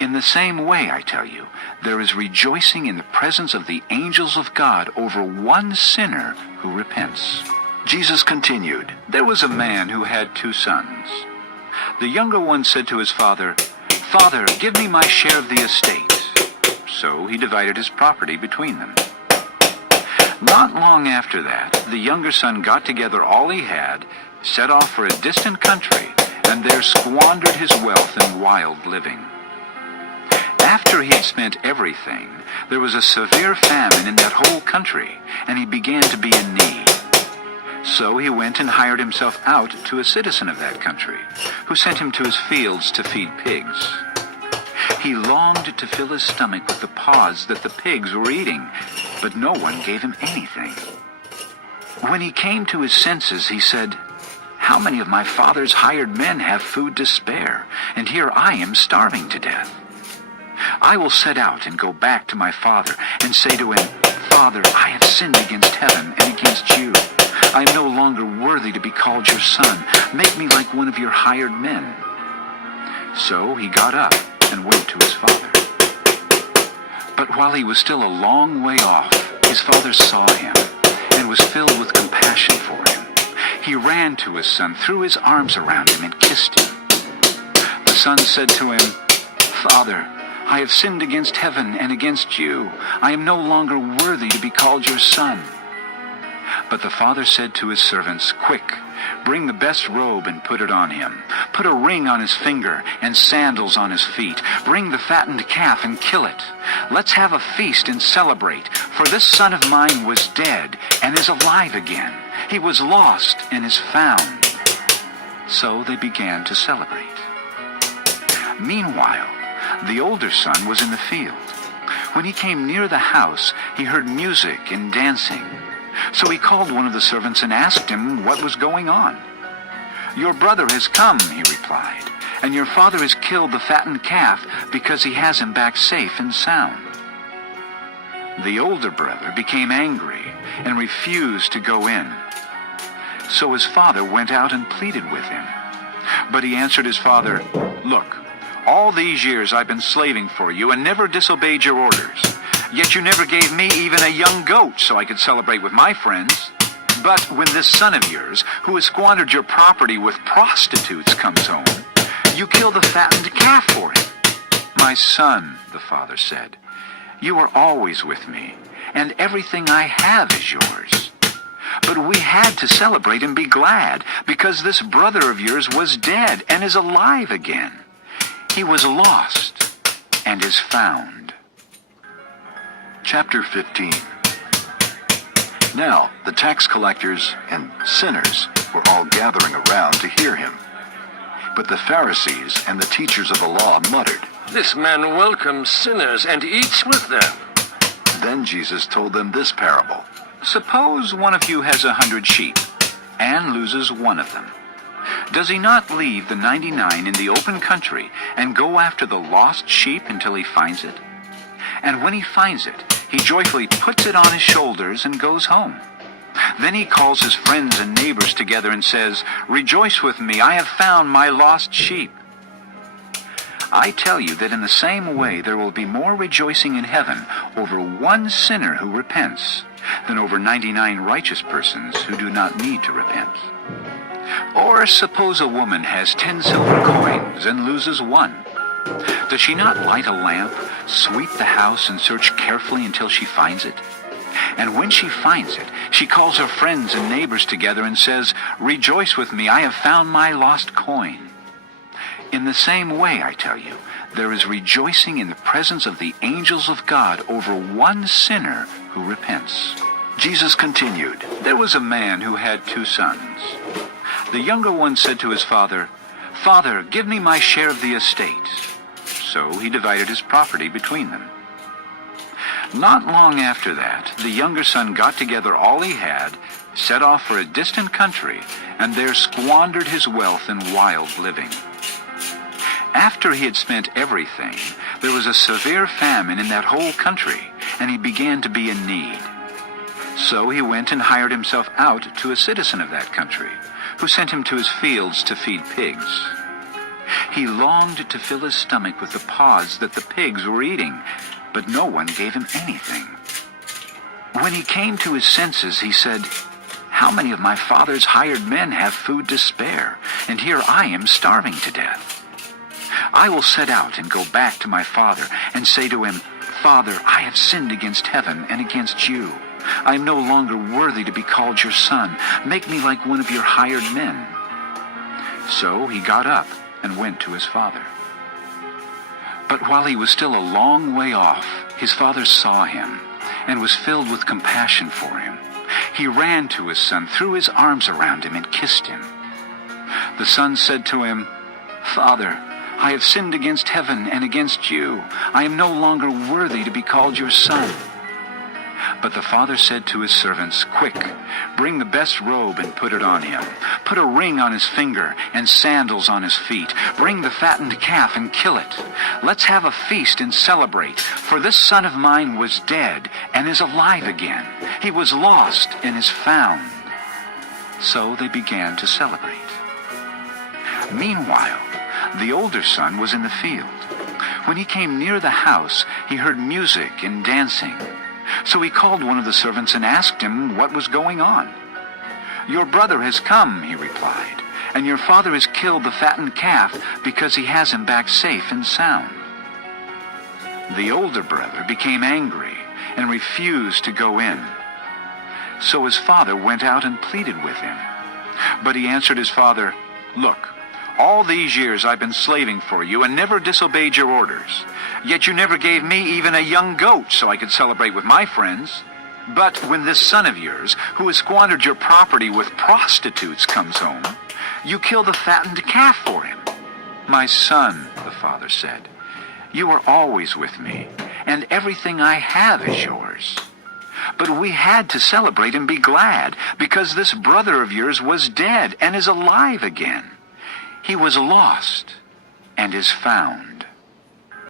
In the same way, I tell you, there is rejoicing in the presence of the angels of God over one sinner who repents. Jesus continued, There was a man who had 2 sons. The younger one said to his father, Father, give me my share of the estate. So he divided his property between them. Not long after that, the younger son got together all he had, set off for a distant country, and there squandered his wealth in wild living. After he had spent everything, there was a severe famine in that whole country, and he began to be in need. So he went and hired himself out to a citizen of that country, who sent him to his fields to feed pigs. He longed to fill his stomach with the pods that the pigs were eating, but no one gave him anything. When he came to his senses, he said, How many of my father's hired men have food to spare, and here I am starving to death? I will set out and go back to my father and say to him, Father, I have sinned against heaven and against you. I am no longer worthy to be called your son. Make me like one of your hired men. So he got up and went to his father. But while he was still a long way off, his father saw him and was filled with compassion for him. He ran to his son, threw his arms around him, and kissed him. The son said to him, Father, I have sinned against heaven and against you. I am no longer worthy to be called your son. But the father said to his servants, Quick, bring the best robe and put it on him. Put a ring on his finger and sandals on his feet. Bring the fattened calf and kill it. Let's have a feast and celebrate, for this son of mine was dead and is alive again. He was lost and is found. So they began to celebrate. Meanwhile, the older son was in the field. When he came near the house, he heard music and dancing. So he called one of the servants and asked him what was going on. Your brother has come, he replied, and your father has killed the fattened calf because he has him back safe and sound. The older brother became angry and refused to go in. So his father went out and pleaded with him. But he answered his father, Look, all these years I've been slaving for you and never disobeyed your orders. Yet you never gave me even a young goat so I could celebrate with my friends. But when this son of yours, who has squandered your property with prostitutes, comes home, you kill the fattened calf for him. My son, the father said, you are always with me, and everything I have is yours. But we had to celebrate and be glad, because this brother of yours was dead and is alive again. He was lost and is found. Chapter 15. Now the tax collectors and sinners were all gathering around to hear him. But the Pharisees and the teachers of the law muttered. This man welcomes sinners and eats with them. Then Jesus told them this parable. Suppose one of you has 100 sheep and loses one of them. Does he not leave the 99 in the open country and go after the lost sheep until he finds it? And when he finds it, he joyfully puts it on his shoulders and goes home. Then he calls his friends and neighbors together and says, Rejoice with me, I have found my lost sheep. I tell you that in the same way there will be more rejoicing in heaven over one sinner who repents than over 99 righteous persons who do not need to repent. Or suppose a woman has 10 silver coins and loses one. Does she not light a lamp, sweep the house, and search carefully until she finds it? And when she finds it, she calls her friends and neighbors together and says, Rejoice with me, I have found my lost coin. In the same way, I tell you, there is rejoicing in the presence of the angels of God over one sinner who repents. Jesus continued. There was a man who had 2 sons. The younger one said to his father, Father, give me my share of the estate. So he divided his property between them. Not long after that, the younger son got together all he had, set off for a distant country, and there squandered his wealth in wild living. After he had spent everything, there was a severe famine in that whole country, and he began to be in need. So he went and hired himself out to a citizen of that country, who sent him to his fields to feed pigs. He longed to fill his stomach with the pods that the pigs were eating, but no one gave him anything. When he came to his senses, he said, "How many of my father's hired men have food to spare, and here I am starving to death? I will set out and go back to my father and say to him, 'Father, I have sinned against heaven and against you. I am no longer worthy to be called your son. Make me like one of your hired men.' So he got up and went to his father. But while he was still a long way off, his father saw him and was filled with compassion for him. He ran to his son, threw his arms around him, and kissed him. The son said to him, 'Father, I have sinned against heaven and against you. I am no longer worthy to be called your son.' But the father said to his servants, 'Quick, bring the best robe and put it on him. Put a ring on his finger and sandals on his feet. Bring the fattened calf and kill it. Let's have a feast and celebrate, for this son of mine was dead and is alive again. He was lost and is found.' So they began to celebrate. Meanwhile, the older son was in the field. When he came near the house, he heard music and dancing. So he called one of the servants and asked him what was going on. 'Your brother has come,' he replied, 'and your father has killed the fattened calf because he has him back safe and sound.' The older brother became angry and refused to go in. So his father went out and pleaded with him. But he answered his father, 'Look, all these years I've been slaving for you and never disobeyed your orders. Yet you never gave me even a young goat so I could celebrate with my friends. But when this son of yours, who has squandered your property with prostitutes, comes home, you kill the fattened calf for him.' 'My son,' the father said, 'you are always with me, and everything I have is yours. But we had to celebrate and be glad, because this brother of yours was dead and is alive again. He was lost and is found.'